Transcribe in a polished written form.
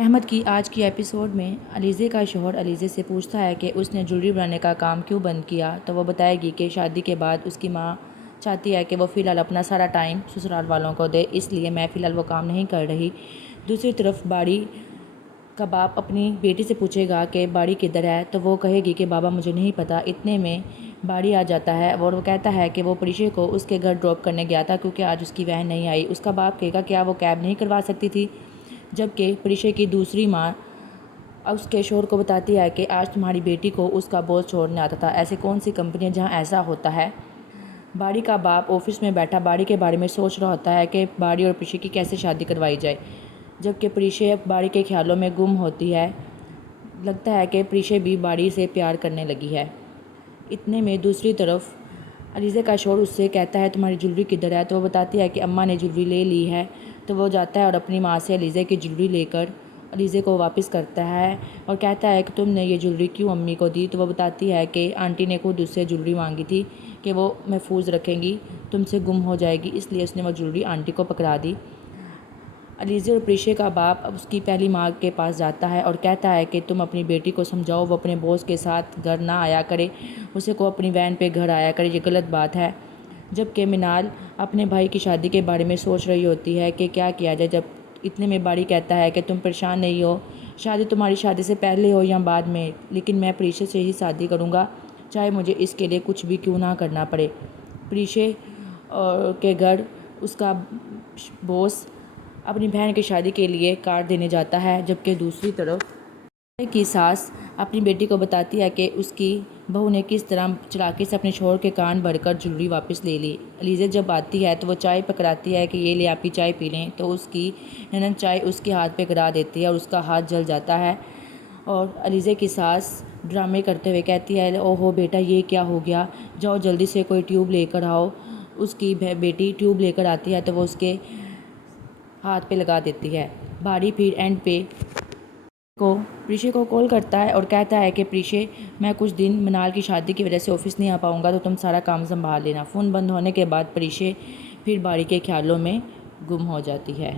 احمد کی آج کی ایپیسوڈ میں علیزے کا شوہر علیزے سے پوچھتا ہے کہ اس نے جویلری بنانے کا کام کیوں بند کیا، تو وہ بتائے گی کہ شادی کے بعد اس کی ماں چاہتی ہے کہ وہ فی الحال اپنا سارا ٹائم سسرال والوں کو دے، اس لیے میں فی الحال وہ کام نہیں کر رہی۔ دوسری طرف باڑی کا باپ اپنی بیٹی سے پوچھے گا کہ باڑی کدھر ہے، تو وہ کہے گی کہ بابا مجھے نہیں پتہ۔ اتنے میں باڑی آ جاتا ہے اور وہ کہتا ہے کہ وہ پریشے کو اس کے گھر ڈراپ کرنے گیا تھا کیونکہ آج اس کی وین نہیں آئی۔ اس کا باپ کہے گا کیا وہ کیب نہیں کروا سکتی تھی، جبکہ پریشے کی دوسری ماں اس کے شوہر کو بتاتی ہے کہ آج تمہاری بیٹی کو اس کا بوس چھوڑنے آتا تھا، ایسی کون سی کمپنی ہے جہاں ایسا ہوتا ہے۔ باڑی کا باپ آفس میں بیٹھا باڑی کے بارے میں سوچ رہا ہوتا ہے کہ باڑی اور پریشے کی کیسے شادی کروائی جائے، جبکہ پریشے باڑی کے خیالوں میں گم ہوتی ہے۔ لگتا ہے کہ پریشے بھی باڑی سے پیار کرنے لگی ہے۔ اتنے میں دوسری طرف علیزے کا شوہر اس سے کہتا ہے تمہاری جویلری کدھر ہے، تو وہ بتاتی ہے کہ اماں نے جویلری لے لی ہے۔ تو وہ جاتا ہے اور اپنی ماں سے علیزے کی جویلری لے کر علیزے کو واپس کرتا ہے اور کہتا ہے کہ تم نے یہ جویلری کیوں امی کو دی، تو وہ بتاتی ہے کہ آنٹی نے خود اس سے جویلری مانگی تھی کہ وہ محفوظ رکھیں گی، تم سے گم ہو جائے گی، اس لیے اس نے وہ جویلری آنٹی کو پکڑا دی۔ علیزے اور پریشے کا باپ اس کی پہلی ماں کے پاس جاتا ہے اور کہتا ہے کہ تم اپنی بیٹی کو سمجھاؤ وہ اپنے بوس کے ساتھ گھر نہ آیا کرے، اسے کو اپنی وین پہ گھر آیا کرے، یہ غلط بات ہے۔ جبکہ منال اپنے بھائی کی شادی کے بارے میں سوچ رہی ہوتی ہے کہ کیا کیا جائے، جب اتنے میں باڑی کہتا ہے کہ تم پریشان نہیں ہو، شادی تمہاری شادی سے پہلے ہو یا بعد میں، لیکن میں پریشے سے ہی شادی کروں گا، چاہے مجھے اس کے لیے کچھ بھی کیوں نہ کرنا پڑے۔ پریشے کے گھر اس کا بوس اپنی بہن کی شادی کے لیے کارڈ دینے جاتا ہے، جبکہ دوسری طرف علیزے کی ساس اپنی بیٹی کو بتاتی ہے کہ اس کی بہو نے کس طرح چلاکی سے اپنے شوہر کے کان بھر کر جویلری واپس لے لی۔ علیزے جب آتی ہے تو وہ چائے پکڑاتی ہے کہ یہ لے آپ ہی چائے پی لیں، تو اس کی نند چائے اس کے ہاتھ پہ گرا دیتی ہے اور اس کا ہاتھ جل جاتا ہے، اور علیزے کی ساس ڈرامے کرتے ہوئے کہتی ہے او ہو بیٹا یہ کیا ہو گیا، جاؤ جلدی سے کوئی ٹیوب لے کر آؤ۔ اس کی بیٹی ٹیوب لے کر آتی ہے تو وہ اس کے ہاتھ پہ لگا دیتی ہے۔ باڑی پھر اینڈ پہ پریشے کو کال کرتا ہے اور کہتا ہے کہ پریشے میں کچھ دن منال کی شادی کی وجہ سے آفس نہیں آ پاؤں گا، تو تم سارا کام سنبھال لینا۔ فون بند ہونے کے بعد پریشے پھر باڑی کے خیالوں میں گم ہو جاتی ہے۔